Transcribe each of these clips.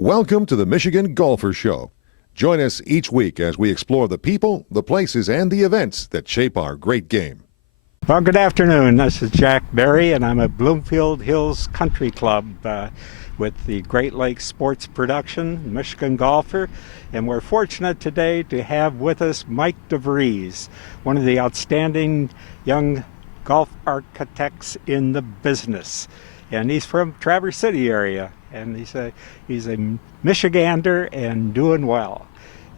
Welcome to the Michigan Golfer Show. Join us each week as we explore the people, the places, and the events that shape our great game. Well, good afternoon. This is Jack Berry, and I'm at Bloomfield Hills Country Club with the Great Lakes Sports Production, Michigan Golfer, and we're fortunate today to have with us Mike DeVries, one of the outstanding young golf architects in the business. And he's from Traverse City area, and he's a Michigander and doing well.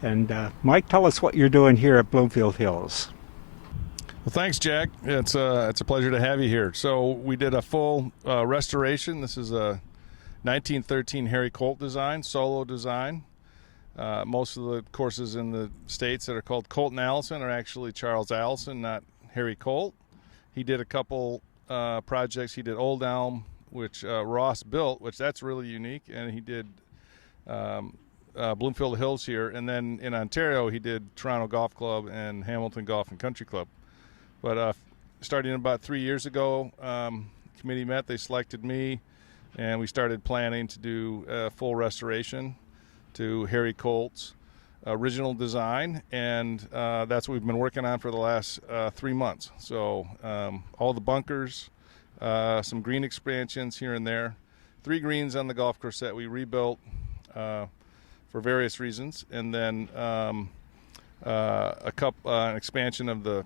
And Mike, tell us what you're doing here at Bloomfield Hills. Well, thanks, Jack. It's a pleasure to have you here. So we did a full restoration. This is a 1913 Harry Colt design, solo design. Most of the courses in the states that are called Colt and Allison are actually Charles Allison, not Harry Colt. He did a couple projects. He did Old Elm, which Ross built, which that's really unique, and he did Bloomfield Hills here. And then in Ontario, he did Toronto Golf Club and Hamilton Golf and Country Club. But starting about 3 years ago, committee met, they selected me, and we started planning to do a full restoration to Harry Colt's original design, and that's what we've been working on for the last 3 months. So all the bunkers, some green expansions here and there, 3 greens on the golf course that we rebuilt for various reasons, and then an expansion of the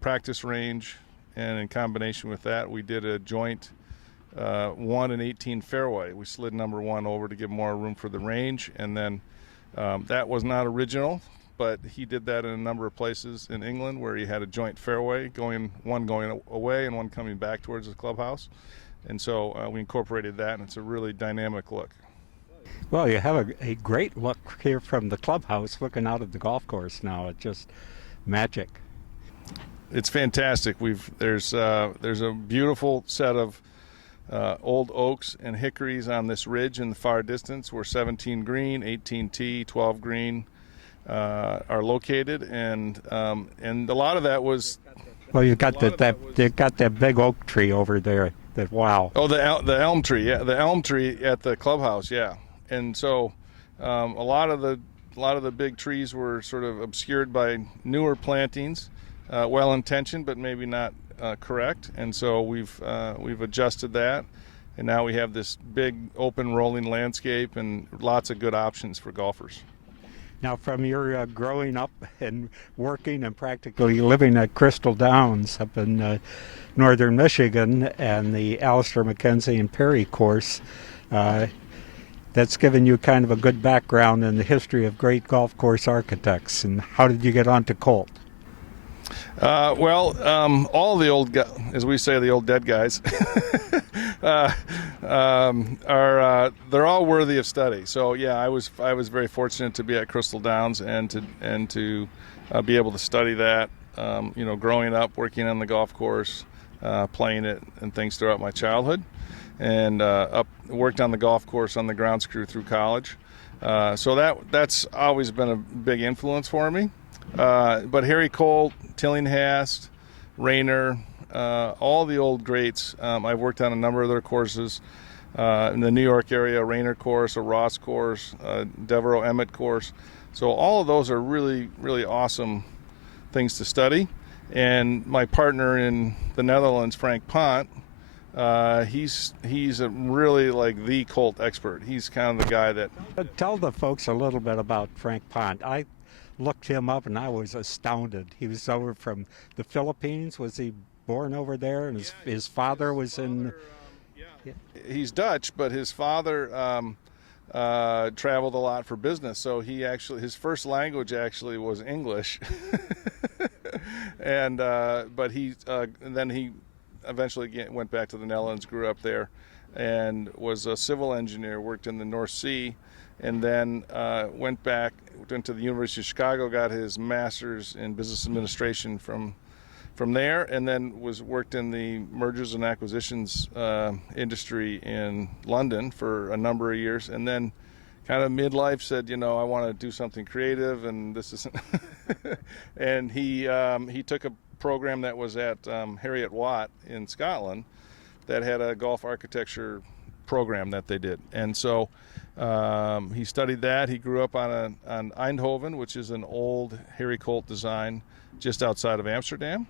practice range, and in combination with that, we did a joint 1 and 18 fairway. We slid number 1 over to give more room for the range, and then that was not original, but he did that in a number of places in England where he had a joint fairway, one going away and one coming back towards the clubhouse. And so we incorporated that, and it's a really dynamic look. Well, you have a great look here from the clubhouse looking out of the golf course now. It's just magic. It's fantastic. There's a beautiful set of old oaks and hickories on this ridge in the far distance where 17 green, 18 tee, 12 green are located, and a lot of that was. Well, you got that big oak tree over there. That wow. Oh, the elm tree, yeah, the elm tree at the clubhouse, yeah. And so a lot of the big trees were sort of obscured by newer plantings, well-intentioned but maybe not correct. And so we've adjusted that, and now we have this big open rolling landscape and lots of good options for golfers. Now, from your growing up and working and practically living at Crystal Downs up in northern Michigan and the Alistair McKenzie and Perry course, that's given you kind of a good background in the history of great golf course architects. And how did you get onto Colt? All the old, as we say, the old dead guys, they're all worthy of study. So yeah, I was very fortunate to be at Crystal Downs and to be able to study that. Growing up, working on the golf course, playing it and things throughout my childhood, and worked on the golf course on the grounds crew through college. So that's always been a big influence for me. But Harry Colt, Tillinghast, Rayner, all the old greats. I've worked on a number of their courses in the New York area, Rayner course, a Ross course, Devereaux Emmett course. So all of those are really, really awesome things to study. And my partner in the Netherlands, Frank Pont, he's a really like the Colt expert. He's kind of the guy that. Tell the folks a little bit about Frank Pont. I looked him up and I was astounded. He was over from the Philippines. Was he born over there? And his father was in. Yeah. He's Dutch, but his father traveled a lot for business. So his first language actually was English, and then he eventually went back to the Netherlands, grew up there, and was a civil engineer. Worked in the North Sea, and then went to the University of Chicago, got his master's in business administration from there, and then worked in the mergers and acquisitions industry in London for a number of years, and then kind of midlife said, I want to do something creative, and this isn't. And he took a program that was at Heriot Watt in Scotland that had a golf architecture program that they did, and so He studied that. He grew up on Eindhoven, which is an old Harry Colt design just outside of Amsterdam.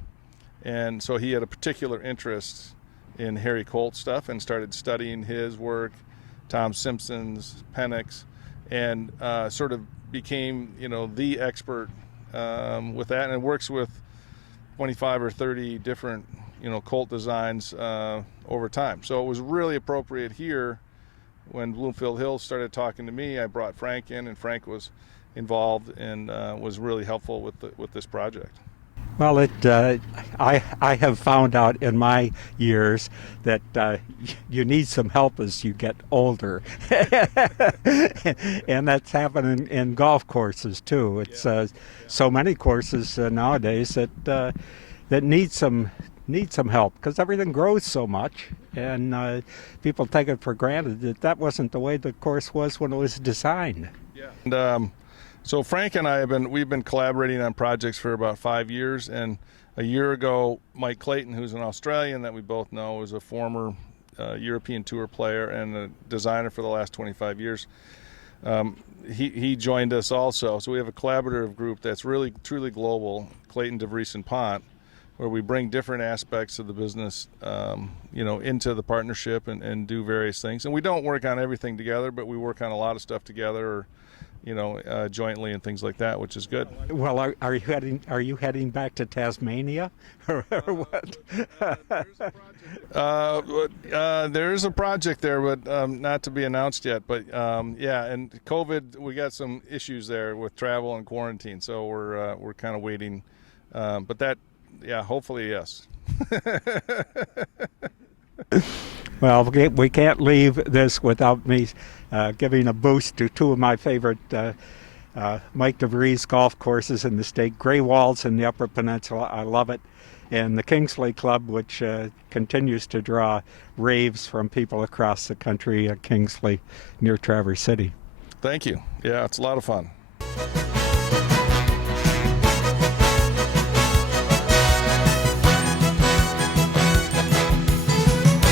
And so he had a particular interest in Harry Colt stuff and started studying his work, Tom Simpson's, Pennick's, and sort of became, the expert with that, and works with 25 or 30 different, Colt designs over time. So it was really appropriate here when Bloomfield Hills started talking to me. I brought Frank in, and Frank was involved and was really helpful with this project. Well, I have found out in my years that you need some help as you get older, and that's happening in golf courses too. It's so many courses nowadays that need some help because everything grows so much, and people take it for granted that wasn't the way the course was when it was designed. Yeah. And, so Frank and I we've been collaborating on projects for about 5 years, and a year ago, Mike Clayton, who's an Australian that we both know, was a former European Tour player and a designer for the last 25 years. He joined us also. So we have a collaborative group that's really truly global, Clayton, DeVries, and Pont, where we bring different aspects of the business, into the partnership and do various things. And we don't work on everything together, but we work on a lot of stuff together, jointly and things like that, which is good. Well, are you heading back to Tasmania, or what? There's a project there, but not to be announced yet. But and COVID, we got some issues there with travel and quarantine, so we're kind of waiting. But that, hopefully, yes. Well, we can't leave this without me giving a boost to two of my favorite Mike DeVries golf courses in the state, Grey Walls in the Upper Peninsula. I love it. And the Kingsley Club, which continues to draw raves from people across the country at Kingsley near Traverse City. Thank you. Yeah, it's a lot of fun.